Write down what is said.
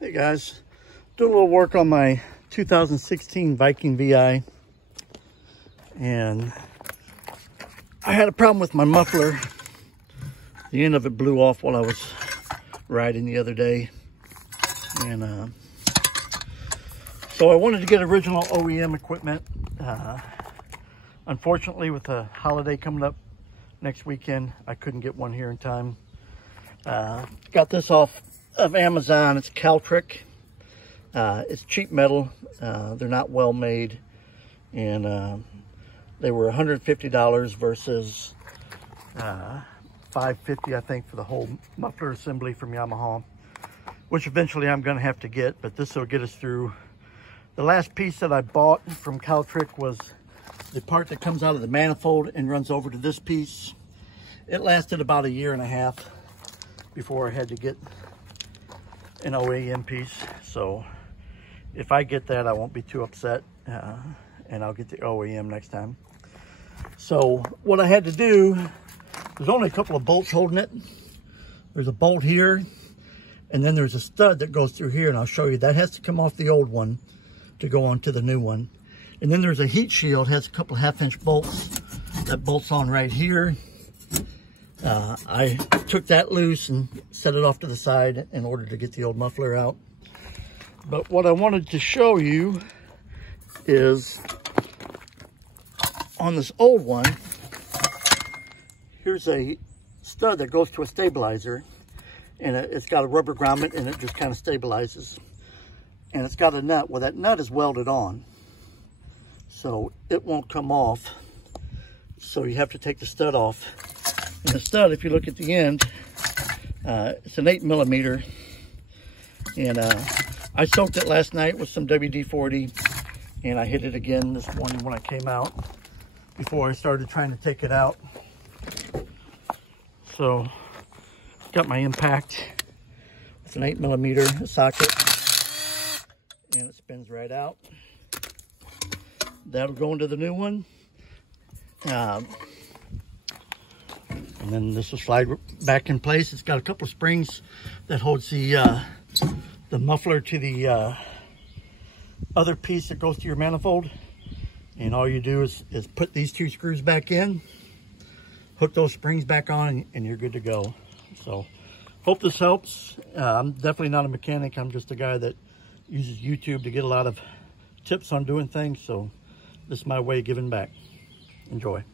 Hey guys, doing a little work on my 2016 Viking VI, and I had a problem with my muffler. The end of it blew off while I was riding the other day, and so I wanted to get original OEM equipment. Unfortunately, with the holiday coming up next weekend, I couldn't get one here in time. Got this off of Amazon. It's Caltric. It's cheap metal. They're not well made, and they were $150 versus $550, I think, for the whole muffler assembly from Yamaha, which eventually I'm going to have to get, but this will get us through. The last piece that I bought from Caltric was the part that comes out of the manifold and runs over to this piece. It lasted about 1.5 years before I had to get an OEM piece. So if I get that, I won't be too upset, and I'll get the OEM next time. So what I had to do, there's only a couple of bolts holding it. There's a bolt here, and then there's a stud that goes through here, and I'll show you. That has to come off the old one to go onto the new one. And then there's a heat shield, has a couple of 1/2-inch bolts that bolts on right here. I took that loose and set it off to the side in order to get the old muffler out. But what I wanted to show you is on this old one, here's a stud that goes to a stabilizer, and it's got a rubber grommet, and it just kind of stabilizes. And it's got a nut. Well, that nut is welded on, so it won't come off. So you have to take the stud off. And the stud, if you look at the end, it's an 8mm. And I soaked it last night with some WD-40, and I hit it again this morning when I came out before I started trying to take it out. So got my impact. It's an 8mm socket, and it spins right out. That'll go into the new one. And then this will slide back in place. It's got a couple of springs that holds the muffler to the other piece that goes to your manifold. And all you do is put these 2 screws back in, hook those springs back on, and you're good to go. So hope this helps. I'm definitely not a mechanic. I'm just a guy that uses YouTube to get a lot of tips on doing things. So this is my way of giving back. Enjoy.